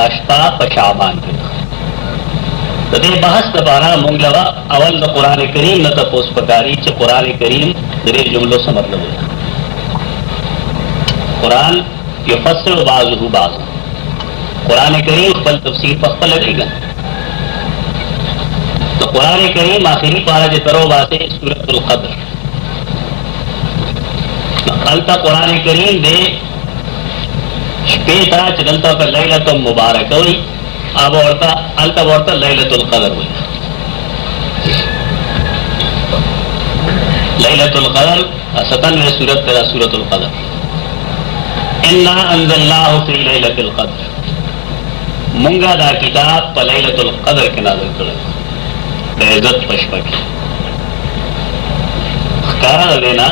گزاشتہ پشابان کے دے بحث دبارہ مونگلوا اول دا قرآن کریم نہ تپوس پکاری چھ قرآن کریم درے جملوں سے مطلب ہوتا قرآن یفسر بعضہ بعضا قرآن کریم خپل تفسیر پخپل لگے گا تو قرآن کریم آخری پارہ جو ترو باسے سورۃ القدر قلتا قرآن کریم دے شپیتا چلتا کا لیلۃ مبارک ہوئی اب عورتا التا عورتا لیلۃ القدر ہوئی لیلۃ القدر ستنوے سورت تیرا سورۃ القدر انا انزلناہ فی لیلۃ القدر منگا دا کتاب پا لیلۃ القدر کے نازل کرے عزت پشپک خکارا دینا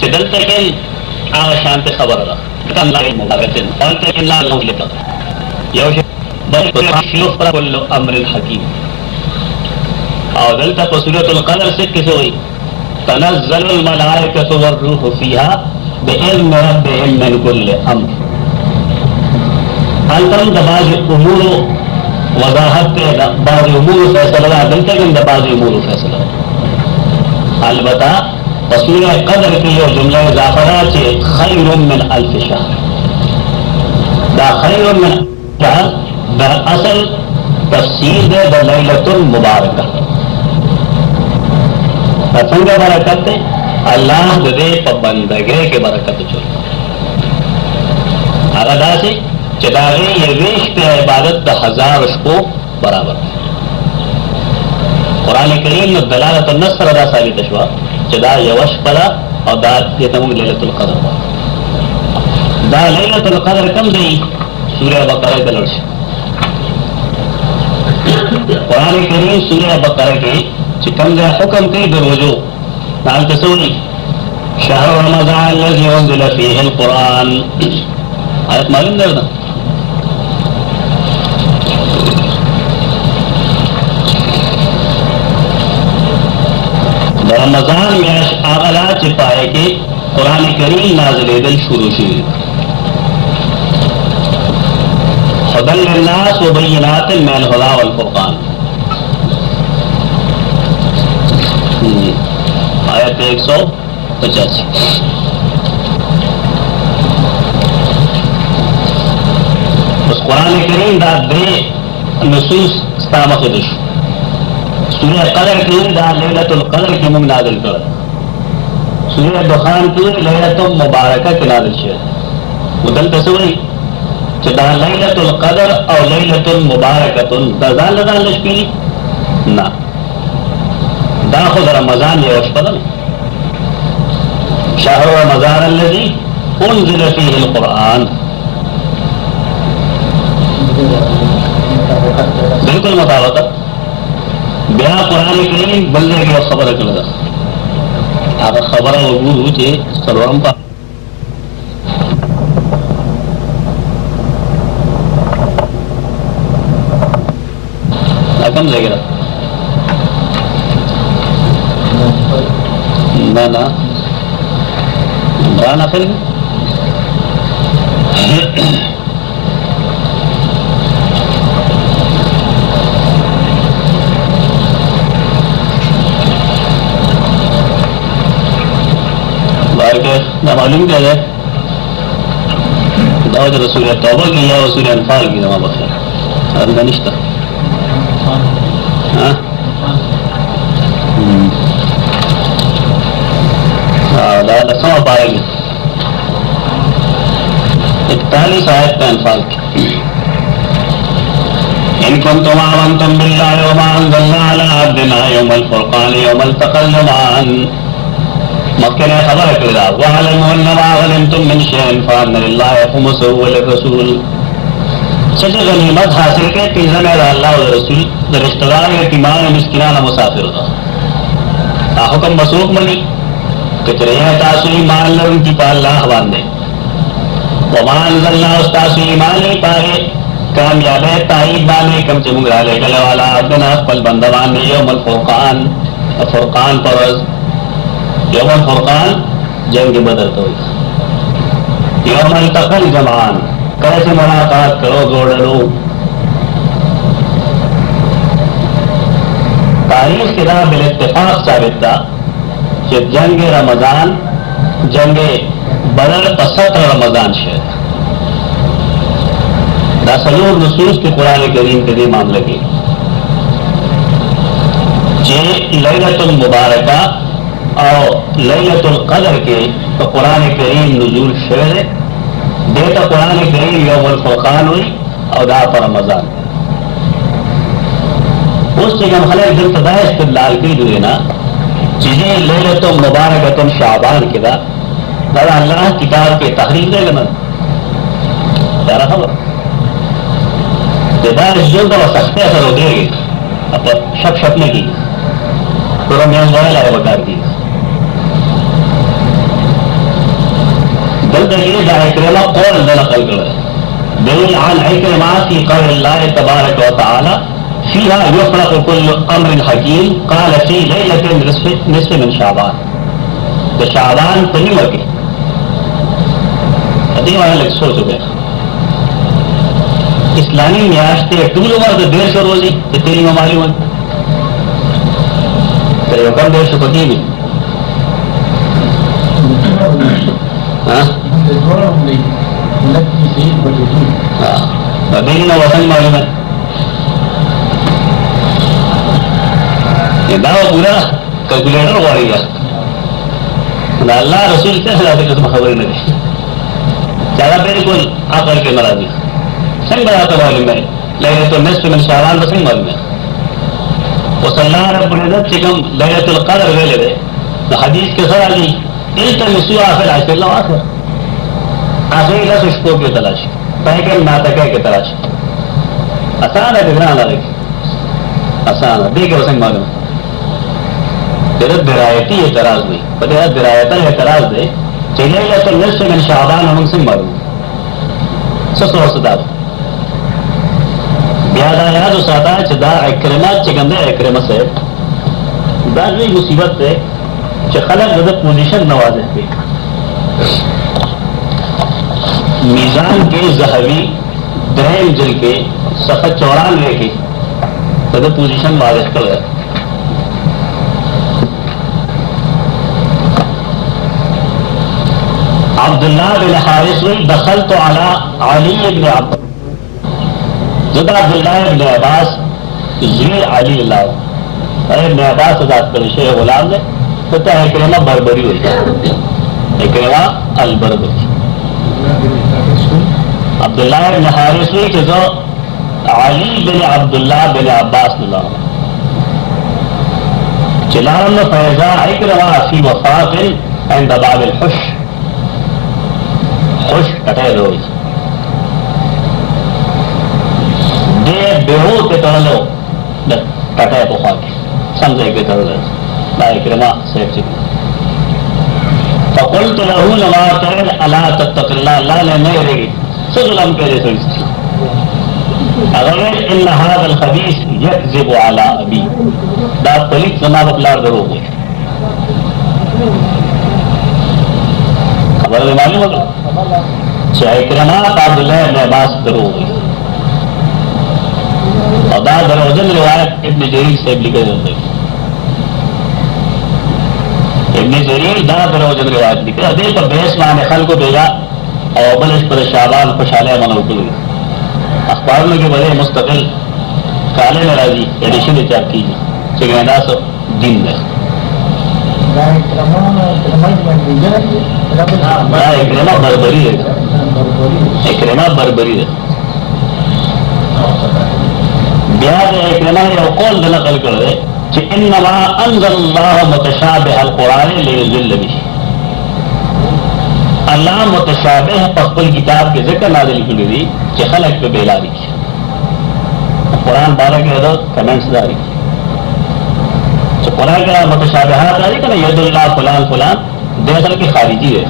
کہ دلتا کن آغا شانت خبر رہا اللہ مبارکتن قلتا کن لا اللہ لکا یوشی بلکہ کل امر حکیم اور دلتا پا سورۃ القدر سے کسے ہوئی تنزل الملائکۃ والروح فیہا بإذن ربهم من كل امر التم دباز امور وضاحت بعض امور فیصلہ دلتا کہ بعض امور فیصلہ البتہ رسول قدر کی جو جملہ اضافہ چے خیر من الف شہر دا خیر من شہر دا اصل تفسیر دے دا لیلۃ المبارکہ سنگ برکت دے اللہ دے پابندگے کے برکت چل اغدا سے چداغے یہ ویشت عبادت دا ہزار اشکو برابر قرآن کریم نے دلالت النصر دا ثابت شوا چدا یوش پدا اور دا دیتمون لیلۃ القدر دا لیلۃ القدر کم دی سورہ بقرہ دلرش قرآن کریم سورہ بقرہ کے چکم دے حکم کی دروجو نال تسوری شہر رمضان الذی انزل فیہ القرآن آیت معلوم دے نا رمضان میں آغلا چپائے کے قرآن کریم نازل دل شروع شروع ہدی للناس و بینات من الہدی والفرقان آیت 185 اس قرآن کریم دا دے نصوص استامت دش سورہ قدر کی دا لیلۃ القدر کی منگ نازل کر سورہ دخان کی لیلۃ مبارکہ کی نازل شد مدل تصوری دا لیلۃ القدر او لیلۃ المبارکہ دا زال لدان لشپیلی نا دا خود رمضان یہ وشپدن شہر رمضان الذی انزل فیہ القرآن بالکل مطابقت بیا قرآن کریم بلنے کی خبر کرے گا آپ خبر عبور ہو چھے سرورم پا کم لے گا نا عمران آخر نہ معلوم کیا جائے دعوت رسول توبہ کی یا رسول انفال کی نما بخیر ارگا نشتہ لسما پائے گی 41 آیت کا انفال کی ان کنتم آمنتم باللہ وما انزلنا علی عبدنا یوم الفرقان یوم التقى الجمعان مکنے خبر کردا وعلموا انما غنمتم من شيء فان لله خمسه وللرسول سچ غنیمت حاصل کے تیزہ میں اللہ و رسول رشتہ دار یتیمان مسکینان مسافر دا حکم مسروق منی کچرے تاسو ایمان لرم کی پا اللہ باندے وما انزلنا استاسو ایمان نہیں پارے کامیاب ہے تائید بانے کم چمگ رالے گلے والا عبدنا پل بندوان نے یوم الفرقان فرقان پرز یوم الفرقان جنگ بدر تو یوم التقى الجمعان کیسے ملاقات کرو گوڑلو تاریخ کے دا بالاتفاق ثابت تھا کہ جنگ رمضان جنگ بدر کا 17 رمضان شہر دا سلور نصوص کے قرآن کریم کے دی معاملے کی کہ لیلۃ المبارکہ اور لیلۃ القدر کے تو قرآن کریم نزول شہر ہے دیتا قرآن کریم یوم الفرقان ہوئی اور دا پر رمضان اس سے ہم خلق دل تدا استدلال کی دوئے نا چیزیں لیلۃ مبارکۃ شعبان کے دا دا اللہ کتاب کے تحریف دے گا یارا خبر دا جو دا سختے اثر ہو دے گی اب شپ نے کی تو رمیان بڑا لائے بکار کی دل دلیل دا اکرمہ قول دا نقل کرے دلیل عن اکرمہ فی قول اللہ تبارک و تعالی فيها يفرق كل امر حكيم قال في ليله نصف من شعبان تو شعبان تو نہیں لگے ادھی والا لگ سوچ ہو گیا اسلامی میاشتے ٹول عمر تو 150 روزی تو تیری میں معلوم ہے تیرے کم 150 پکی بھی ہاں دینی میں وطن معلوم ہے دا پورا کیلکولیٹر غواړي دا الله رسول ته هغه قسم خبرې نه دي دا بالکل عقل کې مرادي څنګه راته معلوم ہے لیلۃ النصف من شعبان بس معلوم ہے وصلی اللہ رب العزت چې کوم لیلۃ القدر ویلې ده د حدیث کې سره دي التمسوا آخر عشر الاواخر آخری 10 شپو کې تلاش پای کې ناتکه کې تلاش آسان ہے ګران لګي آسان دی کې وسنګ معلوم درایتی اعتراض نہیں پتہ درایتا اعتراض دے چلے گا تو نصف من شعبان ہم سے معلوم سسو صدا بیادا یاد ساتا چدا اکرمہ چگندے اکرمہ سے داغی مصیبت ہے کہ خلق غضب پوزیشن نوازے پہ میزان کے زہوی درہم جل کے صفحہ 94 کی غضب پوزیشن واضح کر رہا عبداللہ بن حارث دخلت على علی بن عباس زدہ عبداللہ بن عباس زوی علی اللہ ابن عباس ذات پر شیخ غلام نے فتح اکرمہ بربری ہوئی اکرمہ البربری عبداللہ بن حارث کہ جو علی بن عبداللہ بن عباس اللہ چلان فیضا اکرمہ فی وفاق عند باب الحش خوش کٹے لوگ دے بیہو کے ترلو کٹے بخوا کے سمجھے کے ترلو لا اکرمہ سیب چکی فقلت له لما قال الا تتق اللہ اللہ نے نہیں رہے گی سظلم کے جیسے اگر ان هذا الخبيث يكذب على ابي دا پلیت زما بکلار درو گئے خبر میں معلوم ہوگا چاہے کرنا عبداللہ ابن عباس درو ہوئی اور دا دروجن روایت ابن جریر سے لکھے جاتے ابن جریر دا دروجن روایت لکھے ادھے پر بحث مانے خل کو بھیجا اور بلش پر شعبان خوشحالہ منع اکل اخبار میں کے بڑے مستقل کالے میں راضی ایڈیشن چاپ کی چکہ دا سب دن میں اکرمہ بربری ہے اکرمہ بربری ہے بیاد اکرمہ یہ قول دل نقل کر رہے کہ انما انزل اللہ متشابہ القرآن لیذل بھی اللہ متشابہ پخپل کتاب کے ذکر نازل کی دی کہ خلق پہ بیلاری کی قرآن بارہ کے حدود کمنٹس داری تو قرآن کا متشابہات آئی کہ نا ید اللہ فلان فلان دیکھل کی خارجی ہے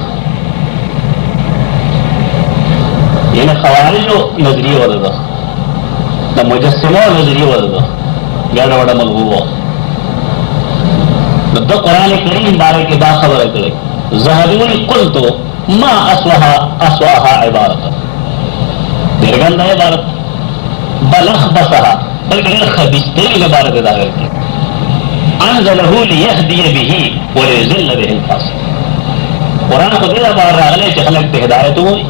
یعنی خوارج و نظریہ ورد دا مجسمہ و نظریہ ورد گیڑا وڑا ملغوبہ دا قرآن کریم بارے کے دا خبر کرے زہدوی قلتو ما اسواہا عبارت درگند عبارت بل اخبصہا بلکہ خبیستین عبارت ظاہر کی انزله ليهدي به وليذل به الفاسقين. قرآن کو دې بار راغلی چې خلک ته هدایت وي،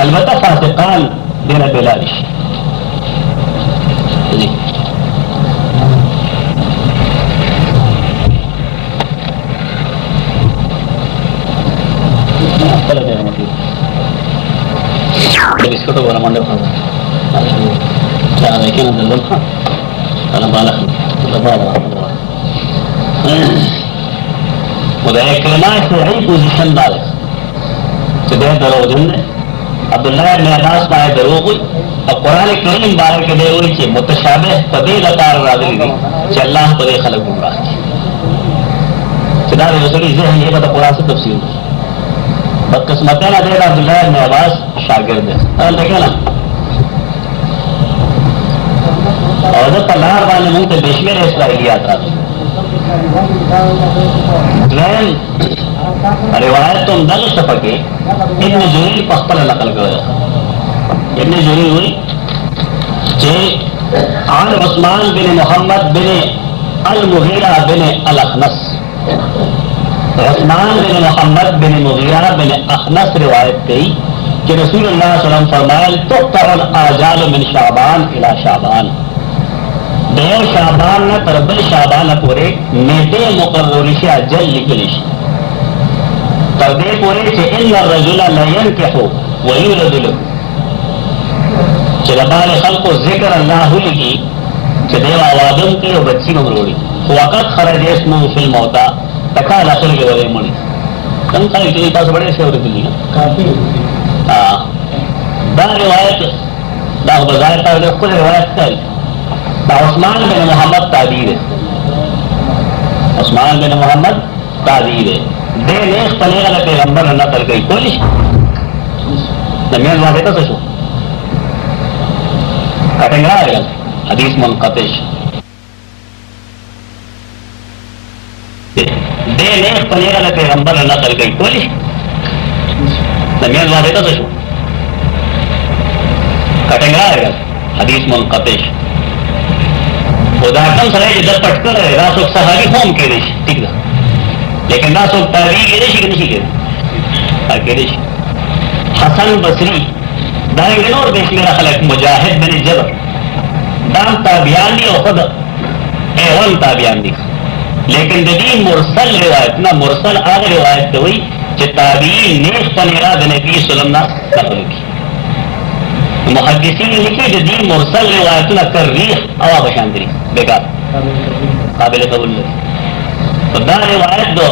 البته فاسقان دینه بلال شي. بسکټ ولا منډه خلاص چا دا کې نه دلته انا بالغ خدای کلمات صحیح پوزیشن دار چې دا دروغجن دی. عبداللہ ابن عباس باندې دروغ وي او قرآن کریم باره کې دی وایي چې متشابه په دې لپاره راغلي دي چې الله په دې خلک ګمراه کړي چې دا د رسول ذهن یې په قرآن څخه تفسیر دی. بدقسمتی نه دی عبداللہ ابن عباس شاګرد دی هلته نا او زه په لار باندې مونږ ته بشمیر اسرائیلیات راغلي. دویم روایت تم دغه صفحه کې ابن جریر په خپل نقل کړی. ابن جریر وایي چې عن عثمان بن محمد بن المغیرہ بن الاخنس، عثمان بن محمد بن مغیرہ بن اخنس روایت کی کہ رسول اللہ صلی اللہ علیہ وسلم فرمائے تقطع الاجال من شعبان الى شعبان، دیو شعبان نہ تربل شعبان پورے نیٹے مقرر شی اجل لکلی شی تردے پورے کہ ان الرجل لا ينكح ويولد له چلبال خلق ذکر اللہ لکی چدیو آوادم کی و بچی ممروڑی وقت خرج اسمه فی الموتا تکال اخر کے ورے مڑی کم خلق کی پاس بڑے سے عورت لی دا روایت دا بظاہر پر کل روایت کر دا عثمان بن محمد تعبیر ہے، عثمان بن محمد تعبیر ہے دے نیخ پلیغا پیغمبر نقل گئی کولی نمیان واقع تا سشو کٹنگ رہا ہے حدیث منقطش دے نیخ پلیغا پیغمبر نقل گئی کولی نمیان واقع تا سشو کٹنگ رہا ہے حدیث منقطش خدا کم سرائے جدر پٹ کر رہے دا سوک صحابی ہوم کے دیش ٹھیک دا لیکن دا سوک تابعی کے دیشی کہ نہیں کے دیش حسن بصری دائیں گے اور دیش میرا خلق مجاہد بن جبر دام تابعان دی اور خود ایوان تابعان دی لیکن دی مرسل روایت نا مرسل آغا روایت دوئی چھ تابعین نیش پنیرہ نبی صلی اللہ علیہ وسلم کی محدثین لکھی جدید مرسل روایتنا کر ریح اوا بشاندری بیکار قابل قبول نہیں تو دا روایت دو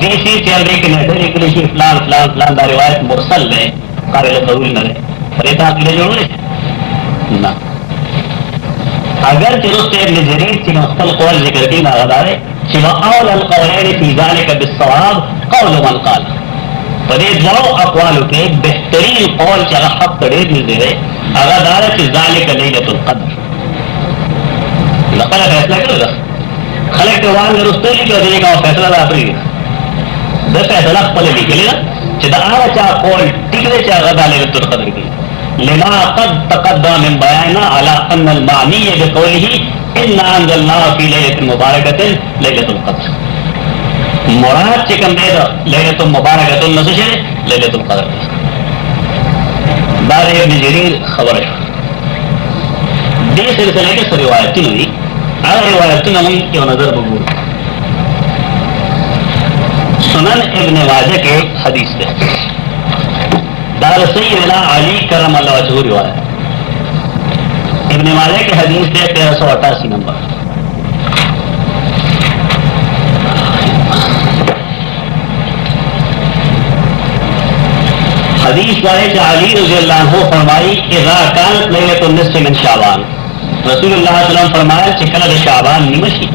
دیسی چل رہی کہ نیٹر اکلیشی فلان فلان فلان دا روایت مرسل لے قابل قبول نہ رہے فریتا اکلے جو رہے نا اگر چرست ابن جریر چی مختل قول ذکر کی ناغدارے چی وَأَوْلَ الْقَوْلَيْنِ فِي ذَلِكَ بِالصَّوَابِ قَوْلُ مَنْ قَالَ پدے دو اقوالو کے بہترین قول چاہا حق تڑے دے رہے اگر دارا چی ذالک لیلت القدر لقل فیصلہ کرو دا خلق وان رستو لی کہ دینے کا فیصلہ دا اپری دا فیصلہ پلے لی کلی چی دا آرہ چاہ قول ٹکلے چاہا دا لیلت القدر کی لما قد تقدم من بیانا علا ان المعنی بقوله ان انزلنا فی لیلت مبارکت لیلت القدر مراد چکم دے دا لیلت مبارکت النسوش ہے لیلت القدر دار ابن جریر خبر ہے دے سلسلے کے سر روایتی نوی اگر روایتی نوی کیوں نظر بگور سنن ابن واجہ کے حدیث دے دار سیدنا علی کرم اللہ وجہ روایت ابن واجہ کے حدیث دے 1388 نمبر حدیث والے علی رضی اللہ عنہ فرمائی اذا کانت لیلۃ النصف من شعبان رسول اللہ صلی اللہ علیہ وسلم فرمایا چکل شعبان نمشی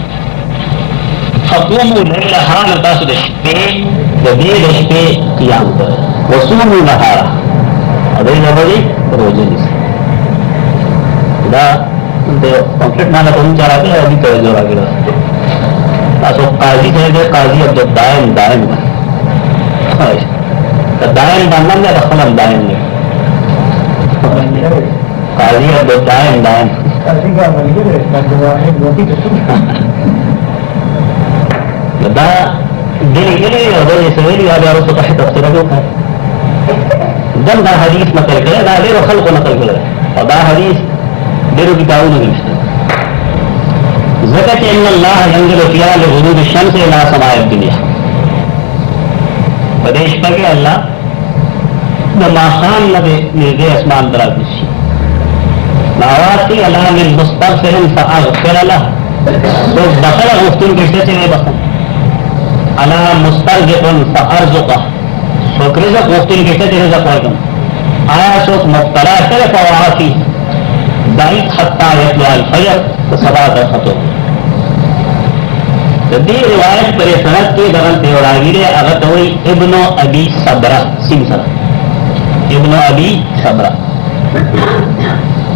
فقوموا لیلہا نتاس دشپے ودی دشپے قیام کرے وصوموا نہارا ادھر نبری روجے جس دا کمپلیٹ مانا تم چاہ رہا ابھی توجہ آگے رہا تاسو قاضی تھے قاضی عبد الدائم دائم دائم بندن نے رخلم دائم نے قاضی عبد الدائم دائم دا دلی گلی او دا سویلی یا بیارو تو تحت افترادو کار دم دا حدیث نقل کرے دا دیرو خلقو نقل کرے اور دا حدیث دیرو کتابونو نمشتا ذکر ان اللہ ینزل فیہا لغروب الشمس الى سماء الدنیا بدیش پاکے اللہ دا ماخام نبی اسمان دراب نشی ناواتی اللہ من مستغفر فاغفر لہ تو بخل غفتون کشتے چلے بخل اللہ مسترزق فارزقہ سوک رزق غفتون کشتے چلے رزق ورکم آیا سوک مبتلا کرے فوعافی دائیت حتی یطلع الفجر تصبات خطو دی روایت پر سنت کی دغل تیوراگیر اغتوی ابن ابی صبرہ سمسرہ ابن ابی صبرہ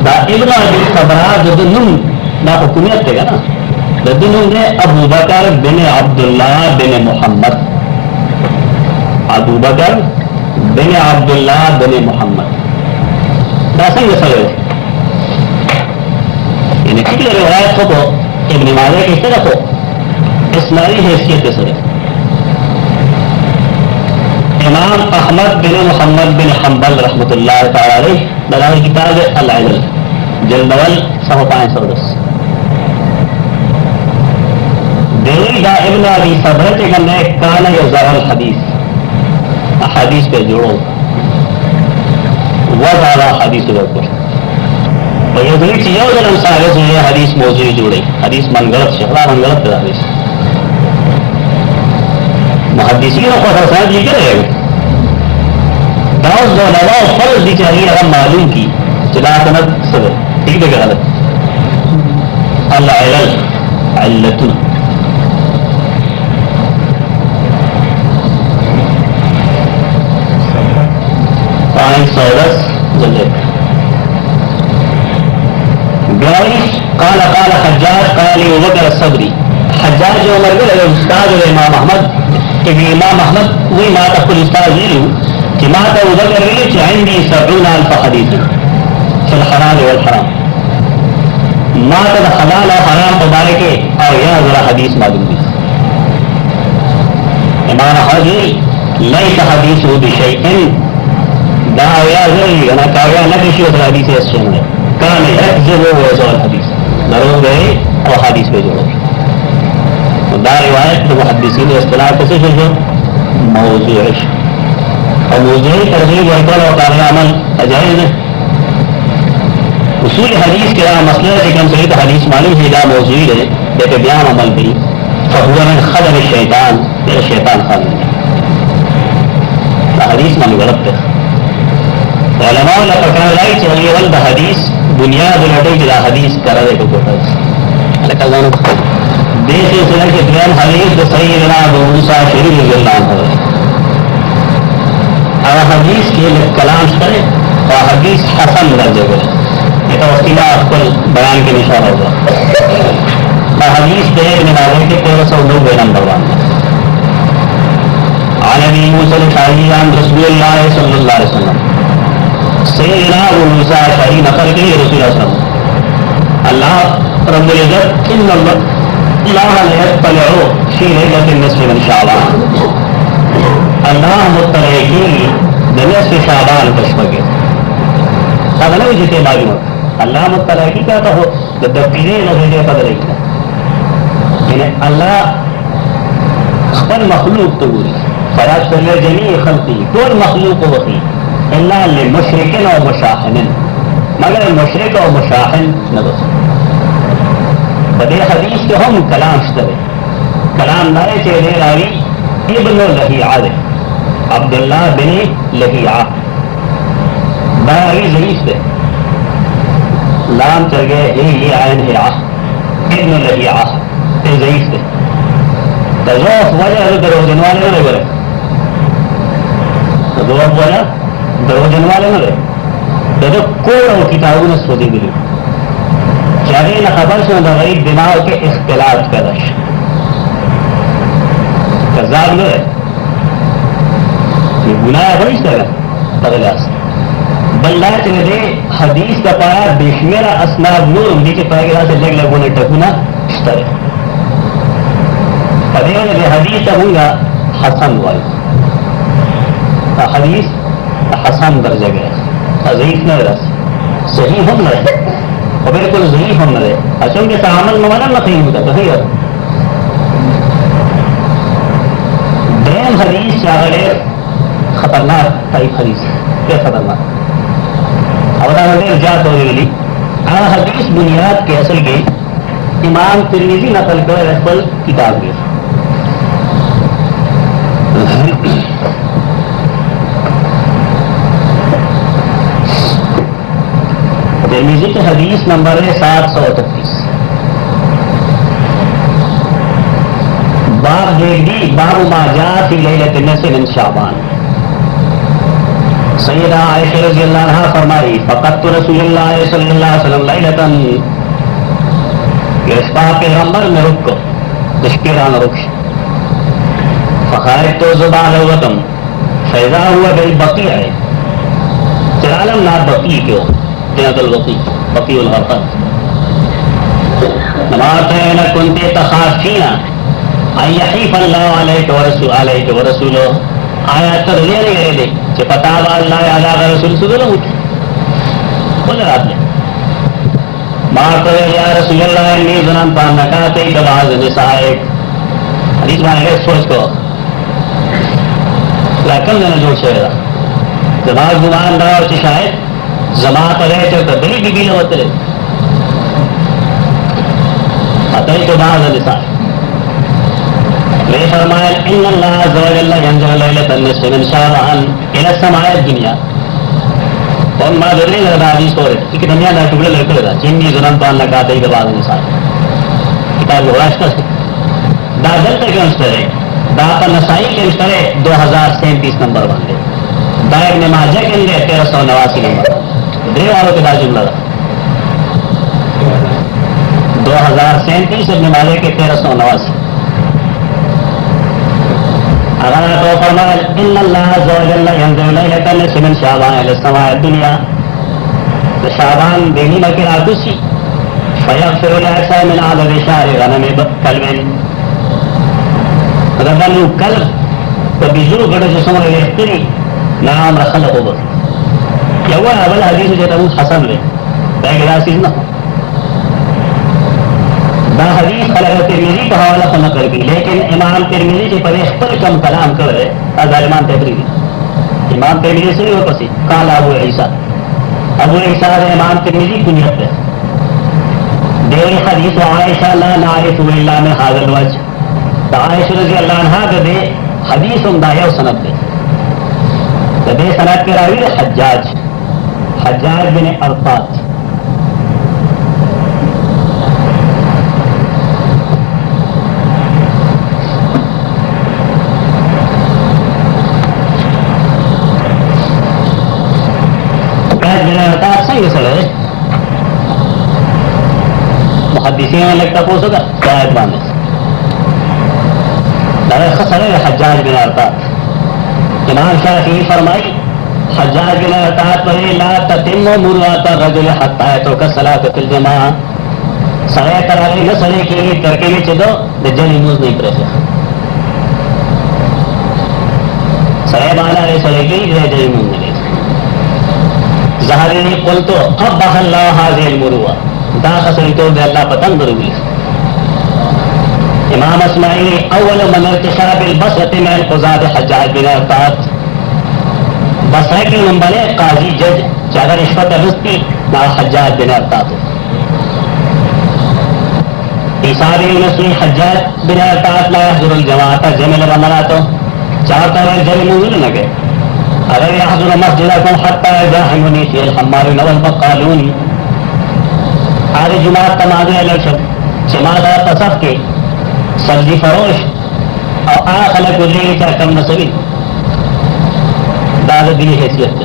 دا ابن ابی صبرہ جو دنم دا حکومیت تھے گا نا دا دنم نے ابو بکر بن عبداللہ بن محمد ابو بکر بن عبداللہ بن محمد دا سنگ سلوے یعنی کتنے روایت کو ابن ماجہ کہتے رکھو اسلامی حیثیت سے امام احمد بن محمد بن حنبل رحمۃ اللہ تعالی علیہ بلاغ کتاب العلل جلد اول صفحہ 510 دیوی دا ابن ابی صبر کے کہنے کان یزر الحدیث احادیث پہ جوڑو وزارہ حدیث کے اوپر اور یہ دلی چیزیں جو سارے سے یہ حدیث موضوعی جوڑی حدیث من غلط شہرہ من غلط ہے حدیث محدثین کو حسنات یہ کرے گا داؤز و نواء فرض بھی چاہیے اگر معلوم کی چلا سند صدر ٹھیک ہے کہ غلط العلل علتنا پانچ سو دس جلد قال حجاج قال ابو بکر الصبری حجاج جو عمر گئے استاد امام احمد کہ امام احمد وہی ما تقول استاد یہ لوں کہ ما ابو بکر یہ کہ عندي 70,000 حدیث في الحلال والحرام ما ته حلال اور حرام په باره کې او یا ذرا حدیث معلوم دي امام احمد ليس حديثه بشيء دا یا ذری انا کاویا نبی شو حدیث ہے سننے کان یکذب و یزال حدیث ضرور گئے اور حدیث پہ جوڑو دا روایت جو محدثین اصطلاح کیسے جو موضوع ہے اور موضوعی ترغیب ورکل اور کار عمل اجائز ہے اصول حدیث کے مسئلہ ہے کہ ہم صحیح حدیث معلوم ہے دا موضوعی ہے لیکن بیان عمل بھی فہو من خدم الشیطان یہ شیطان خادم ہے حدیث من غلط ہے علماء نے پکڑا لائی چاہیے ولد حدیث بنیاد لٹے جلا حدیث کرا دے کو کوٹا لکھا دے سلسلہ کے دوام حدیث دو سیدنا ابو موسیٰ شریف رضی اللہ عنہ اور حدیث کے لئے کلام کرے اور حدیث حسن درجے کرے یہ تو اختلاف کل بیان کے نشان ہوگا اور حدیث دے ابن ماجہ کے 1390 نمبر باندھا عن ابی موسیٰ الاشعری عن رسول اللہ صلی اللہ علیہ وسلم سیدنا ابو موسیٰ الاشعری نقل کے رسول اللہ صلی اللہ علیہ وسلم اللہ رب العزت ان اللہ یطلعو فی لیلۃ النصف من شعبان اللہ مطلع کی نصف شعبان کشمکے اگلے جتے معلوم اللہ مطلع کی کہتا ہو دبیرے لگے پدرے کی یعنی اللہ خپل مخلوق تو گوری فیاض کرلے جمیع خلقی کل مخلوق وقی اللہ لمشرکن و مشاحنن مگر مشرک و مشاحن نبس بدے حدیث کے ہم کلام شترے کلام نائے چہرے راوی ابن لہیعہ دے عبداللہ بن لہیعہ باوی ضعیف دے لام چل گئے ہی عین ہے ابن لہیعہ تے ضعیف دے تضوف وجہ درو جنوالے نہ لے تضوف وجہ درو جنوالے نہ لے تو کوڑ کتابوں نے سودی ملی چاہے نہ خبر سے نہ غریب دماغ کے اختلاط پیدا کذاب نہ ہے یہ گناہ ہے اس طرح تغلاس بلّہ چلے دے حدیث کا پایا بشمیرہ اسناد نور نیچے پائے گا سے لگ لگوں نے ٹکونا اس طرح فدیو دے حدیث ہونگا حسن وائی حدیث حسن درجہ گئے ضعیف نہ رس صحیح ہم نہ اور بالکل ضعیف ہم نہ اچھا کے تعامل میں والا نقیم ہوتا تو صحیح ہے دین حدیث چاہے خطرناک ٹائپ حدیث کیا خطرناک اور دیر جات ہو گئی حدیث بنیاد کے اصل کے امام ترمذی نقل کر اصل کتاب کے ترمذی کے حدیث نمبر ہے 738 باب دیکھ باب ما جاء فی لیلۃ النصف من شعبان سیدہ عائشہ رضی اللہ عنہا فرمائی فقط رسول اللہ صلی اللہ علیہ وسلم لیلتاً گرسپا پیغمبر میں رک کو دشکران رکش فخارج تو زبان وطم فیضا ہوا بالبقیع ہے چرالم لا بقیع کیوں جنت البقیع بقیع الغرقد نمات ہے لکنت تخافینا ان یحیف اللہ علیک ورسولو آیا تر لے گئے دے کہ پتا با اللہ علیہ کا رسول سدھر اٹھ بولے رات میں مار کرے یا رسول اللہ انی زنان پاننا کہتے ہی کباز نسائک حدیث مانے گئے سوچ کو لیکن جنہ جوڑ شہرہ زمان گمان دا اور چشاہد زمان پر رہے چلتا دلی بی بی لوت رہے حتی کباز نسائک میں فرمایا ان اللہ عز و جل ينزل ليلة النصف من شعبان الى السماء الدنيا اور ما درے لگا حدیث ہو رہے کہ دنیا دا ٹکڑے لڑکے لگا چینی زنان پان لگا تے کے بعد انسان کتاب ہوراشتا سے دا دلتا کے انسٹر ہے دا پا نسائی کے انسٹر ہے 2037 نمبر باندے دا ابن ماجہ کے اندے 1389 نمبر درے والوں کے دا جملہ دا 2037 ابن ماجہ کے 1389 اگر تو فرمایا ان اللہ عز و جل ينزل ليلة النصف من شعبان الى السماء الدنيا تو شعبان دینی مکر آتوسی فیغفر لأکثر من عدد شعر غنم کلمین اگر بنو کلب تو بیزو گڑا جو سمر الیختری نام رخلق ہو بس یہ وہ اول حدیث جو تمہیں حسن لے بیگ راسیز نہ ہو دا حدیث خلق ترمیزی کا حوالہ کو نقل کی لیکن امام ترمیزی سے پہلے پر کم کلام کر رہے ظالمان تبریزی امام ترمیزی سے ہو پسی قال ابو عیسیٰ امام ترمیزی کنیت ہے دیوی حدیث و عائشہ لا نعرف الا من هذا الوجه دا عائشہ رضی اللہ عنہ کا دے حدیث دایہ و سند دے دے سند کے راوی حجاج بن ارطات محدثین میں لگتا پوچھو گا قائد باندھے دارے خسر ہے حجاج بن ارطات امام شافعی فرمائی حجاج بن ارطات پر لا تتم مروات الرجل حتى يترك الصلاة في الجماعة سرے تراوی نہ سرے کے لیے ترکے میں چدو دجال نماز نہیں پڑھے سرے بالا ہے سرے کے لیے دجال نماز نہیں ظاہری قلتو قبح اللہ هذه المروءة دا خسر تو دے اللہ پتن ضروری امام اسماعیلی اول من ارتخاب البصرة من القضاة حجاج بن ارطات بصرہ کے نمبر قاضی جج چاگر رشوت رزقی نا حجاج بن ارطات حساب نسوی حجاج بن ارطات لا يحضر الجماعة جمل رماناتو چارتا ہے جمع موجود نہ گئے اگر يحضر مسجدكم حتى يزاحمني في الحمارون والبقالون آج جماعت تماغے الیکشن جماعت تصف کے سبزی فروش اور خلق وزیری چاہ کم نصبی داز دلی حیثیت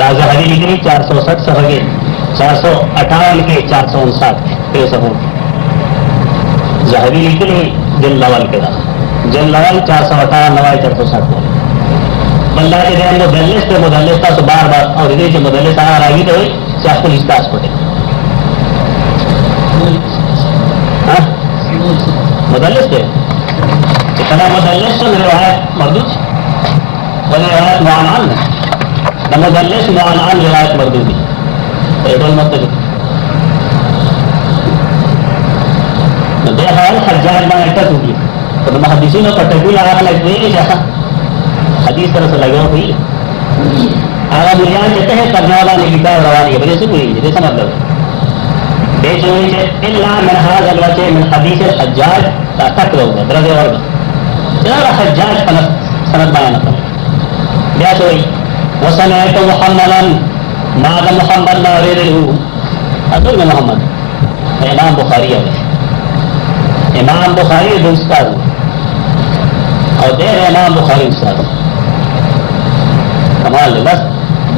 داز حدی لگری 460 صفحے 458 کے 459 کے صفحوں زہبی لگری جن لول کے دا جن لول 458 460 بندہ کے دین مدلس تھا سو بار بار اور ادھر سے مدلس آ رہی تو ہوئی چاہ پولیس داس پڑے مدلس تھے کنا مدلس سے روایت مردود ولی روایت معانعان ہے مدلس معانعان روایت مردودی ایڈول مطلب دے حال حجاج میں اٹک ہوگی تو محدثین پر ٹکول آگا لگ گئی جیسا حدیث طرح سے لگے ہوئی آگا ملیان کہتے ہیں کرنے والا نکلتا ہے روانی ہے وجہ سے کوئی نہیں جیسا مطلب بے چوئی سے اللہ من حاض الوچے من حدیث الحجاج تک لوگ درد ورد جناب حجاج سند بیان کرتا بیا چوئی وسنعت محمدا ماذا محمد نورید الہو اصول میں محمد امام بخاری ہے امام بخاری دو استاد اور دیر امام بخاری استاد کمال ہے بس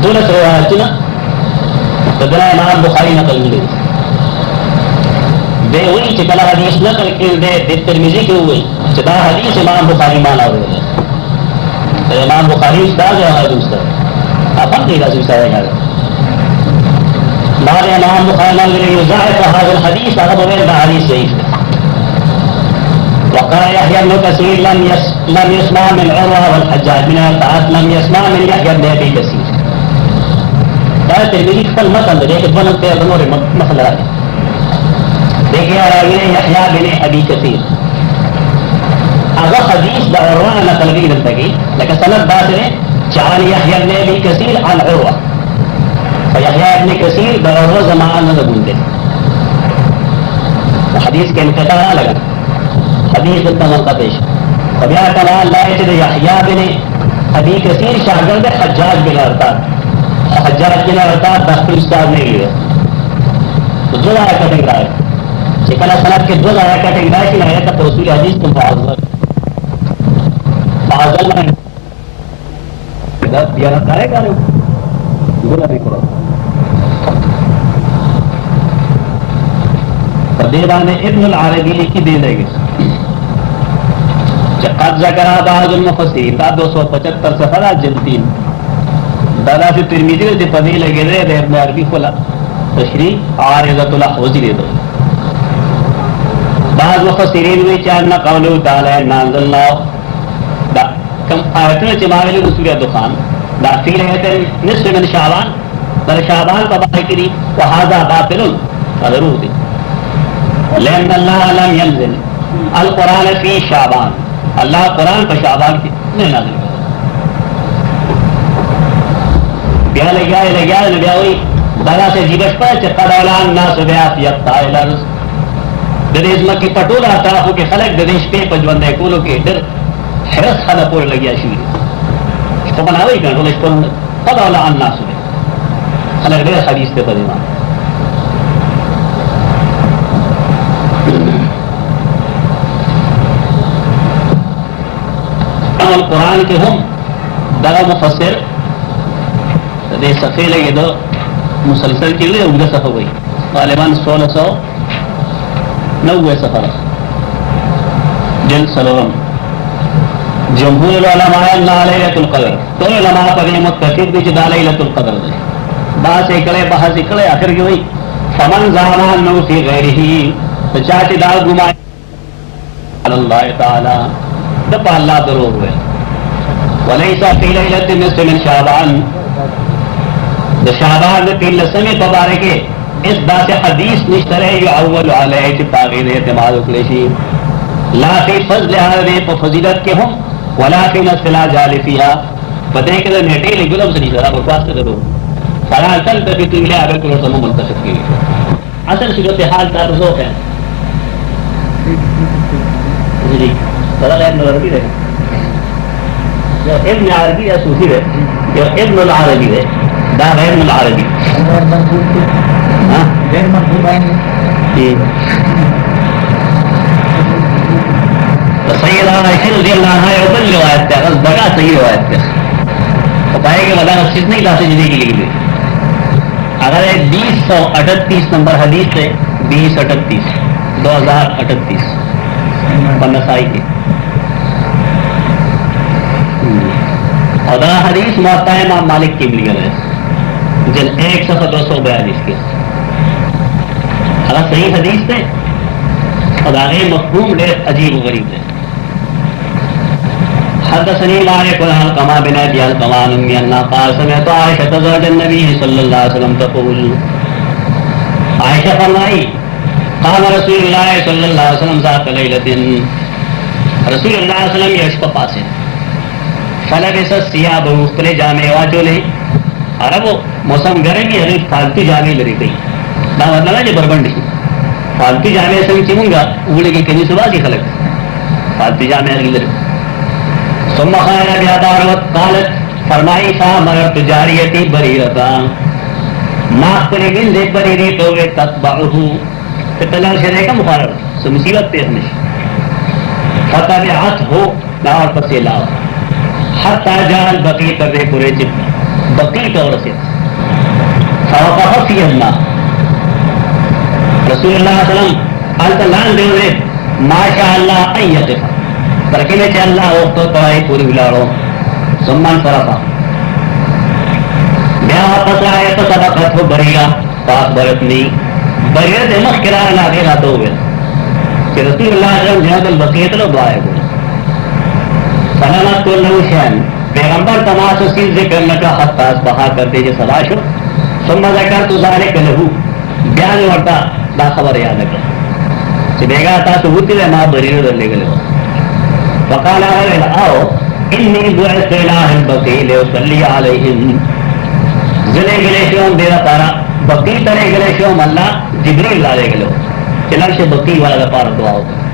دولت روایت نا تو بنا امام بخاری نقل ملے دے ہوئی چکلا حدیث نقل کل دے ترمیزی کی ہوئی چکا حدیث امام بخاری مانا ہوئے تو امام بخاری استاد ہے ہمارے استاد آپ ہم نہیں رہا سوچتا ہے مارے امام بخاری نقل ملے ظاہر حاضر حدیث اگر بغیر حدیث ضعیف ہے وقال يحيى بن كثير لم يسمع من عروة والحجاج من الطاعات لم يسمع من يحيى بن أبي كثير. هذا الترمذي قال مثلا ذلك ظن في الأمور مثل هذا. دیکھیے راوی يحيى بن أبي كثير. هذا حديث ده عروة نقل به نلتقي لكن سند باطل عن يحيى بن أبي كثير عن عروة. فيحيى بن كثير ده عروة زمان نقول ده. حديث کے انقطاع لگا. حدیث اتنا پیش اب یہاں کمال لائے تھے یحییٰ بن ابی کثیر شاگرد حجاج بن ارطاد حجاج بن ارطاد داخل استاد نہیں لیا تو دو آیا کٹنگ رائے چکن سنت کے دو آیا کٹنگ رائے کہ آیا تک رسول حدیث تم فاضل میں دیانت آئے گا گولا نہیں کرو دیوان ابن العربی لکھی دے دے گی قد ذکر بعض المفسرین دا 275 صفحہ جلدین دادا سے ترمذی دے پدی لگے دے ابن عربی کھلا تشریح عارضۃ الاحوزی دے دو بعض مفسرین میں چاہنا قول تعالی نازلنا دا کم آیتوں چماویل رسول دخان دا فی رہتے نصف من شعبان در شعبان تبارکری وهذا باطل ضرور دی لأن اللہ لم ينزل القرآن فی شعبان اللہ قرآن پر شعبان کی نہیں نازل کرتا بیا لگیا ہوئی دادا سے جیبش پر قد اولان ناس بیات یقتا الارض دریز مکی پٹول آتا ہو کہ خلق دریش پہ پجوندے کولو کے در حرس خدا پور لگیا شویر اس کو بناوئی کرن رولش پر قد اولان ناس بیات خلق دیر حدیث تے پر ایمان القرآن کے ہم دغا مفسر دے صفحے لگے دو مسلسل کے لیے اگلے صفحہ ہوئی غالباً 1690 صفحہ جلد سلورم جمہور العلماء اللہ لیلۃ القدر تو علماء پر متفق دی جدا لیلۃ القدر دے بحث اکڑے آخر کی ہوئی فمن زعمان نو فی غیرہ تو چاہتے دار گمائے اللہ تعالی دپا اللہ دروغ ہوئے ولیسا فی لیلۃ نصف من شعبان دا شعبان دا تین لسمی پبارکے اس دا سے حدیث نشترے یعول علیہ چی تاغیر اعتماد اکلیشی لا فی فضل حضرے پا فضیلت کے ہم ولا فی نسلا جال فیہا پتہ کہ دا نیٹے لگلم سے نشترہ بکواس کے دروغ فرحال تل تفی تنگلے آگر کرو سمو منتخب کی اصل صورتحال تارزوق ہے جی پتہ ابن العربی رہے ابن عربی یا صوفی رہے ابن العربی رہے دا غیر العربی غیر مقبول سید عائشہ رضی اللہ عنہ اوپر روایت ہے بڑا صحیح روایت ہے وہ پائے کہ ولا نفس نہیں لاسے جنے کی لکھی اگر 2038 نمبر حدیث ہے 2038 2038 نسائی کی اور حدیث موطا امام مالک کی ملی ہے جلد 1 صفحہ 242 کے اگر صحیح حدیث ہے اور آگے مفہوم ڈیر عجیب و غریب ہے حدثني مالك عن علقمة بن أبي علقمة عن أمي أنها قالت سمعت عائشة زوج النبي صلى الله عليه وسلم تقول عائشة فرمائی قام رسول اللہ صلی اللہ علیہ وسلم ذات لیلۃ رسول اللہ علیہ وسلم یشپ پاسے فلبس الثياب خپل جامې واچولې عربو موسم ګرمي هغه فالتو جامې لري کوي دا مطلب نه چې بربند شي فالتو جامې څنګه چې مونږه وړي کې کني سبا دي خلک فالتو جامې لري ثم خرج بها دعوت قالت فرمائی فامرت جاریتی بریرتا ما خپل ګل دې بریری ته تتبعه تطلع شرے کا مخالف سو مصیبت پیش نہیں فتبعته دار پسے لاؤ حتی جال بقی تردے پورے چپ بقی طور سے فوقف فی اللہ رسول اللہ صلی اللہ علیہ وسلم التلان دے ہوئے ماشاء اللہ ان یقف ترکینے چے اللہ وقت ترائی پوری بلارو سمان صرفا بیا واپس آئے تو سبقت ہو بریرہ پاس برتنی بریرہ دے مخکرار لاغی راتو ہوئے کہ رسول اللہ صلی اللہ علیہ وسلم جہد البقیت لو دعائے کو سلامت کو لو شہن پیغمبر تماس و سیز ذکر لکا حتی اصبحا کرتے جو سلاشو ثم ذکر تو ذالک لہو بیان ورطا دا خبر یاد کر چھ بیگا تا تو ہوتی لے ماں بریرہ در لے گلے ہو فقال آو انی بعث الہ البقیل وصلی علیہم زلے گلے شوم دیرا پارا بقی ترے گلے شوم اللہ جبریل لالے گلو چلر سے بقی والا دا پارا دعا ہوتا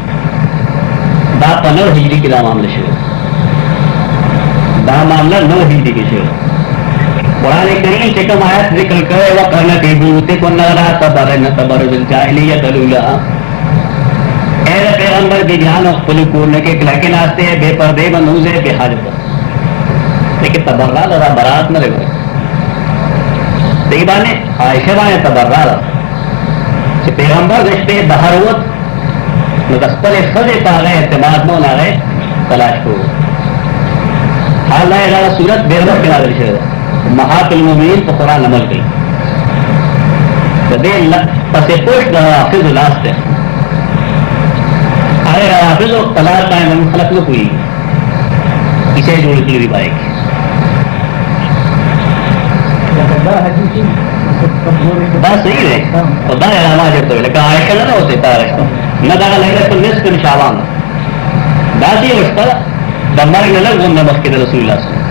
دا پنر ہجری کی دا معاملہ شروع دا معاملہ نو ہجری کی شروع قرآن کریم چکم آیت ذکر کرے وقرن فی بیوتکن لا تبرن تبرج الجاہلیت الاولی اے پیغمبر کی جان خپل کورنے کے کلکے ناستے ہیں بے پردے بنوزے بے حاجت لیکن تبرہ لرا برات نہ رہے دیکھ بانے عائشہ بانے تبرہ لرا کہ پیغمبر رشتے دہروت نتخپل خضے پا گئے اعتماد نو نہ گئے تلاش کو حال لائے گا صورت بے رب کے نادر شہر محاق المومین تو قرآن عمل گئی دے پسے پوش دا حافظ لاستے آئے حافظ و طلاق قائم ہم خلق نہ کوئی اسے جوڑ کے لیے پائے گی بات صحیح ہے خدا علامہ جب تو لیکن عائشہ نہ ہوتے تارش نہ داغا لگا تو نصف شعبان باسی وشتا دمار کے لگ وہ مسجد رسول اللہ صلی اللہ علیہ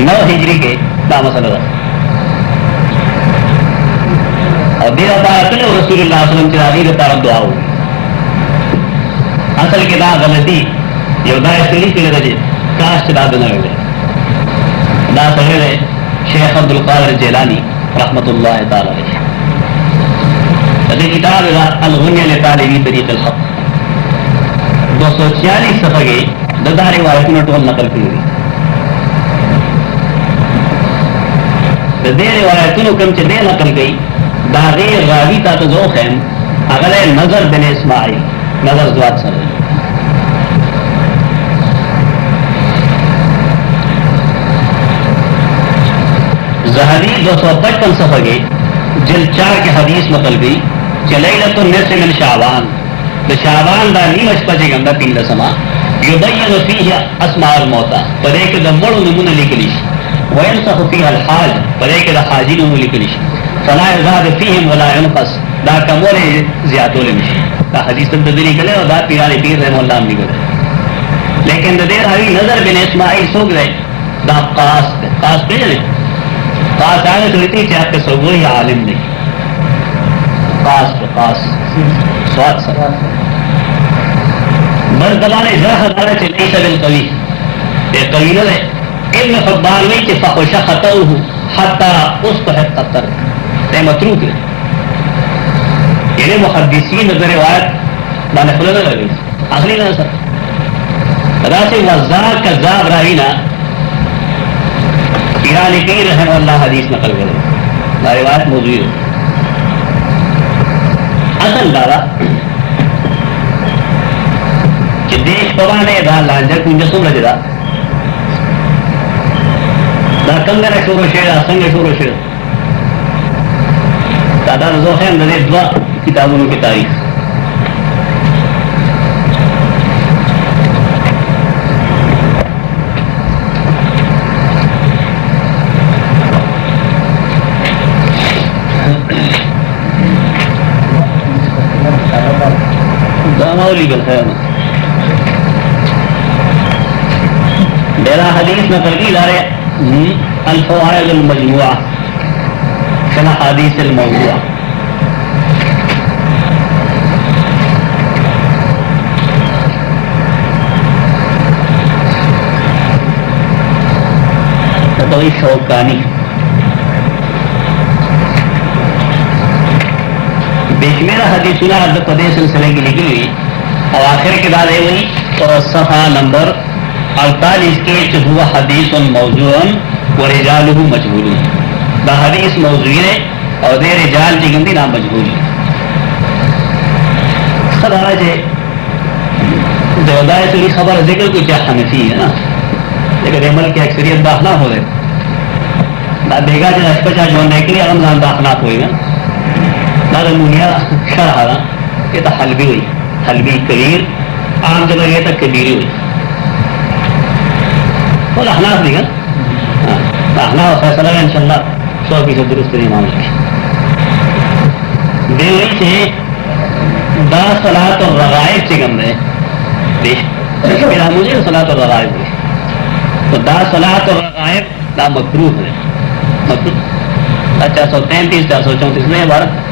وسلم 9 ہجری کے دا مسئلہ دا اور دیرہ پارا کلے رسول اللہ صلی اللہ علیہ وسلم چرا غیر پارا دعا ہوئی اصل کے دا غلطی یہ دا اسلی کے لئے کاش چرا دنا ہوئے دا سہر ہے شیخ عبدالقادر جیلانی رحمت اللہ تعالی علیہ ادھے کتاب الغنیہ لطالبی طریق الحق 246 صفحے کے ددا روایت میں ٹول نقل کی ہوئی دے روایتوں کم چ دے نقل گئی دا غیر راوی تا تو ذوق ہے اگلے نظر بن اسماعیل نظر زوات سر زہری 255 صفحے کے جلد 4 کے حدیث نقل گئی لیلۃ النصف من شعبان شعبان دا نیم اشپا گندا 3 دسما یبین فیہ اسماء الموتى پدے کے دمڑو نمونہ لکلیش وینسخ فیہ الحاج پدے کے دا حاجی نمونہ لکلیش فلا یزاد فیہم ولا ینقص دا کمولے زیادو لمشی دا حدیث تبدیلی کلے اور دا پیرالی پیر رحم اللہ عملی گلے لیکن دا دیر حوی نظر بن اسماعیل سوگ رہے دا قاس پہ جنے قاس آگے سویتی چاہت کے سوگوی عالم نہیں قاس سواد سر بل دلانے جرح دارے چھ لیسا بالقوی یہ قویلہ ہے ابن فقبان میں چھ فخوش خطوہ حتی اس کو حد قطر تے متروک ہے یعنی محدثین نظر روایت بانے خلو نہ لگئی آخری نہ سر راسی وزار کذاب راہینا پیرانی پیر رحم اللہ حدیث نقل کرے نا روایت موضوعی ہے اصل دارا کہ دیش پوانے دا لانجر کنجا سم رجدہ دا کنگر شور و شیر سنگ شور و شیر دادا رضو خیم دا دوا کتابوں کی تاریخ ماولی بالخیر میرا حدیث میں ترکی دارے الفوائد المجموعہ فی الحدیث الموضوعہ تو شوقانی بیشمیرا حدیث سنا عبد القدیر سلسلے کی لکھی ہوئی اور آخر کے بعد ہوئی اور صفحہ نمبر 48 کے ہوا حدیث موضوع و رجالہ مجہول دا حدیث موضوعی ہے اور دے رجال کی گندی نام مجہول خدا ہے دیودائے سے خبر ذکر کو کیا حنفی ہے نا لیکن عمل کی اکثریت داخلہ ہو رہے نہ بیگا جو اشپچا جو نکلی رمضان داخلہ ہوئی نا نہ منیا شرح رہا یہ تو حلبی ہوئی حلبی کبیر عام جگہ یہ تک کبیری ہوئی بول احناف دی گا احناف فیصلہ ہے انشاءاللہ 100% درست نہیں معاملہ دیوئی سے دا صلاة الرغائب سے گم رہے میرا مجھے صلاة الرغائب ہوئی تو دا صلاة الرغائب دا مکروہ ہے مکروہ 433 434 میں عبارت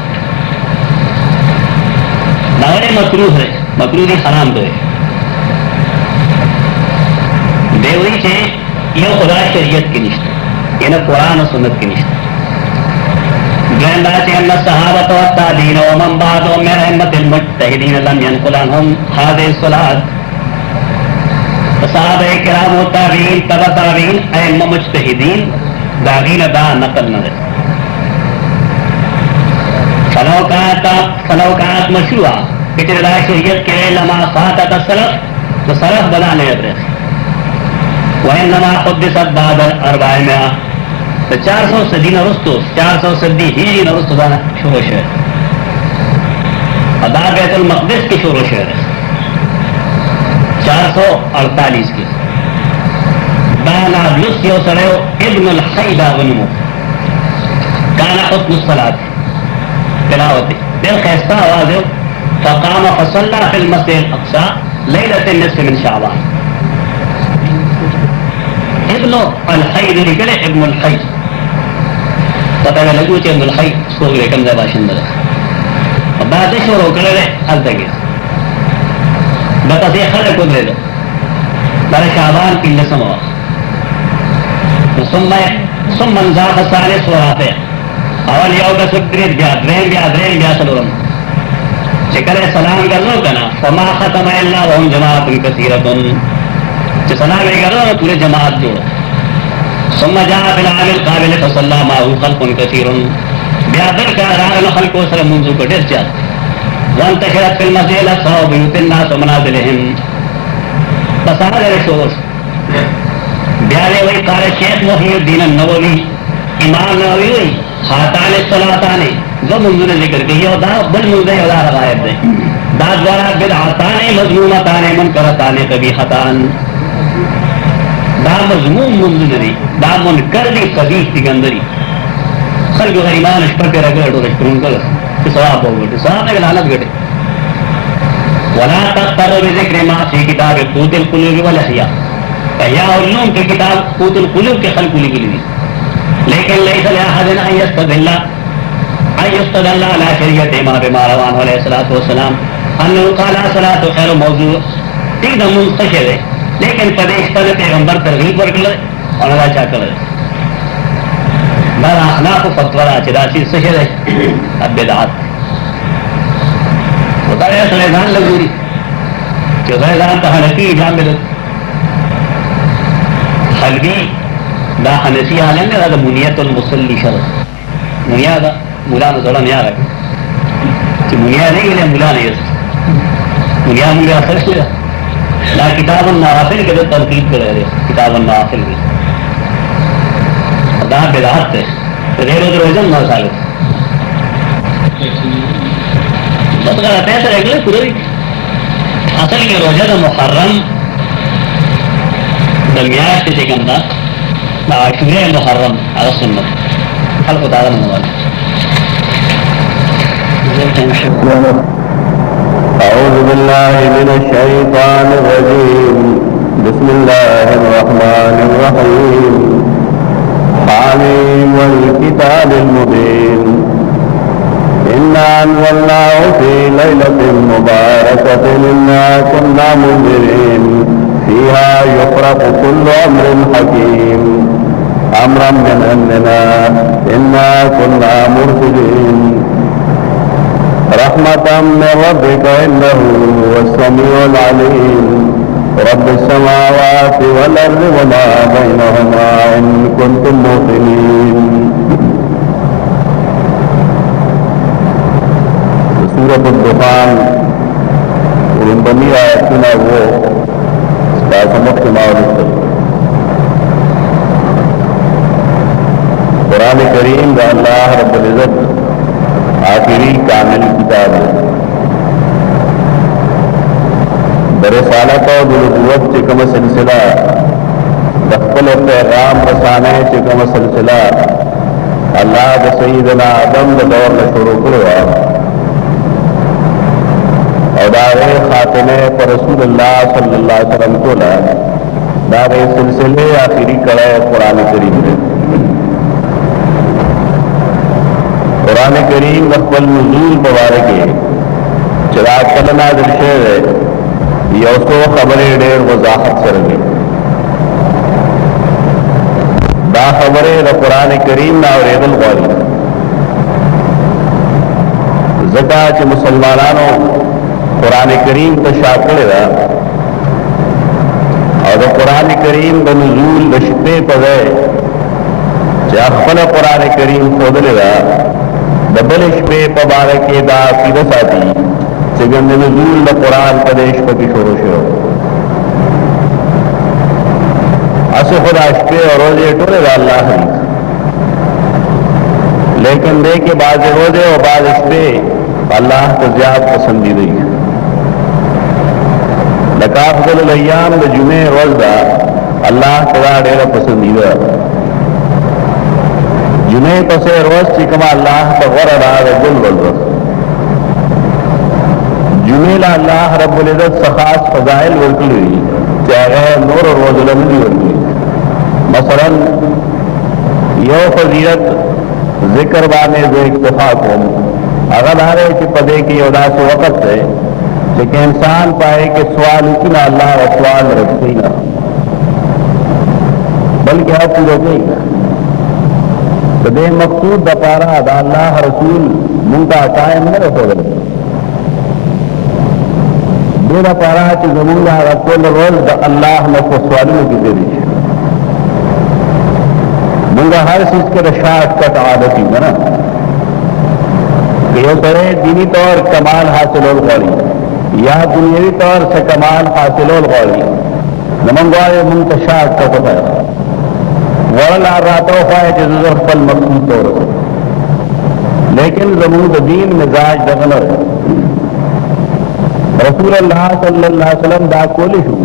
داغرے مکروہ ہے مکروہ دی حرام تو ہے دیوئی سے یہ خدا شریعت کی نشت یہ نا قرآن و سنت کی نشت جوہندہ سے ان صحابت و تابعین و من بعد و من ائمۃ المجتہدین لم ينقل عنہم هذه الصلاة صحابہ کرام و تابعین تبع تابعین ائمہ مجتہدین داغین دا نقل نہ فلو کانت مشروعہ کہ لا شریعت کے لما فاتت السلف تو سلف بلانے ادرس وإنما حدثت بعد الأربعمائة 400 صدی نرستو 400 صدی ہجری نرستو دانا شروع شہر ادا بیت المقدس کی شروع شہر 448 کی دانا لس یو سڑیو ابن الحیدہ ونمو کانا حسن الصلاة تلاوتی دل خیستہ آوازیو فقام فصلى في المسجد الأقصى ليلة النصف من شعبان ابن الحید نکلے ابن الحید پتہ میں لگو کہ ابن الحید سوگ لے کم دے باشندہ دے بعد شروع کرے دے حل تکی بتا یہ خلق کو دے دو برای شعبان کی لسم ہوا ثم انزاق سالس وراتے اول یو کا سکریت بیا سلورم چکر سلام کر لو کنا فما ختم اللہ وهم جماعت کثیرتن کہ سلام کر لو پورے جماعت جوڑو ثم جاء بالعام القابل فصلى معه خلق كثير بیا در کا راغل خلق سر منذ کو ڈر جات وانتشرت في المسجد الاقصى وبيوت الناس ومنازلهم بصائر شور بیا لے وہی قال شیخ محی الدین النووی امام نووی وہی ہاتان الصلاتان جو منذ نے ذکر کی یہ دا بل منذ ہے دا روایت دے دا دوارا بدعتان مذمومتان منکرتان قبیحتان دا مضموم منذری دا منکر دی قبیح دی گندری خلق غریبان اشپر کے رگڑ اور اشپرون کر کہ ثواب ہو گئے ثواب نے لعنت گٹے ولا تقتر بذکر ما فی کتاب قوت القلوب والاحیاء احیاء علوم کی کتاب قوت القلوب کے خلق لکھی لی لیکن لیس لاحد ان یستدل علی شریعت امام مروان علیہ الصلوۃ والسلام انه قال الصلاۃ خیر موضوع ایک دم منتشر ہے لیکن پدیش پر پیغمبر ترغیب ورکل اور اللہ چاہ کر بار اخلاق و فتورہ چراسی سشر ہے اب بدعات ہوتا ہے سلیزان لگوری کہ سلیزان تا حنفی امام بدت حلبی دا حنفی عالم نے دا منیت المسلی شرط منیا دا مولا نزولا نیا رکھ کہ منیا نہیں گلے مولا نہیں ہے منیا مولا فرش لیا لا کتاب النوافل کے در ترتیب کر رہے کتاب النوافل بھی دا بدعات ہے غیر و دروجن نو ثابت بس اگر پیسے رکھ لے پورے اصل کے روزہ دا محرم دمیاش سے کم دا عاشورہ محرم على السنت خلق تعالی نمال أعوذ بالله من الشيطان الرجيم بسم الله الرحمن الرحيم حميم والكتاب المبين إنا أنزلناه في ليلة مباركة إنا كنا منذرين فيها يفرق كل أمر حكيم أمرا من عندنا إنا كنا مرسلين رحمة من ربك إنه هو السميع العليم رب السماوات والأرض وما بينهما إن كنتم موقنين. سورة الدخان ورنبنی آیتنا وہ سمت کے معلوم قرآن کریم کا اللہ رب العزت آخری کامل کتاب ہے. برسالت و نبوت چکم سلسلہ دخل پیغام رسانے چکم سلسلہ اللہ د سیدنا آدم د دور میں شروع کروا اور دارے خاتمے پر رسول اللہ صلی اللہ علیہ وسلم کو لا دارے سلسلے آخری کڑے قرآن کریم میں. قرآن کریم وقبل نزول مبارکے چراغ کلنا دلشے یوسو خبریں ڈیر وضاحت سرگی دا خبریں دا قرآن کریم نا اور عیدل غوری زکا چھ مسلمانانو قرآن کریم تا شاکر دا اور دا قرآن کریم دا نزول بشپے پدے چھ اخفل قرآن کریم خودل دا دبلش پہ پبارکی دا عقیدہ ساتی چگند نزول دا قرآن پدیش پا کی شروع شروع اسے خدا اشپے اور روزے ٹورے دا اللہ حریف لیکن دے کے بعض روزے اور بعض اشپے اللہ کو زیاد پسندی دی لکا افضل الایام دا جمعہ روز دا اللہ خدا ڈیر پسندی دا جمعہ پسے روز چکما اللہ تا غرر آدھا گل والرس جمعہ اللہ رب العزت سخاص فضائل ورکلی چاہے نور روز لمدی ورکلی. مثلا یو فضیلت ذکر بانے جو اکتفا کو اگر آرے چی پدے کی یودا سے وقت ہے لیکن انسان پائے کہ سوال اتنا اللہ و سوال رکھتے نا بلکہ آپ پورا نہیں دے مقصود دا پارا دا اللہ رسول منتا قائم نہ رکھو دے دا پارا چی زمونگا رکھول روز دا اللہ نفو سوالوں کی دے دی منگا ہر چیز کے رشاعت کٹ عادتی بنا کہ یہ سرے دینی طور کمال حاصل الغوری یا دنیاوی طور سے کمال حاصل الغوری نمنگوائے منتشاعت کا پتہ ہے ورل آراتو خواہ جزر پل مقصود طور لیکن زمود دین مزاج دغنر رسول اللہ صلی اللہ علیہ وسلم دا کولی شو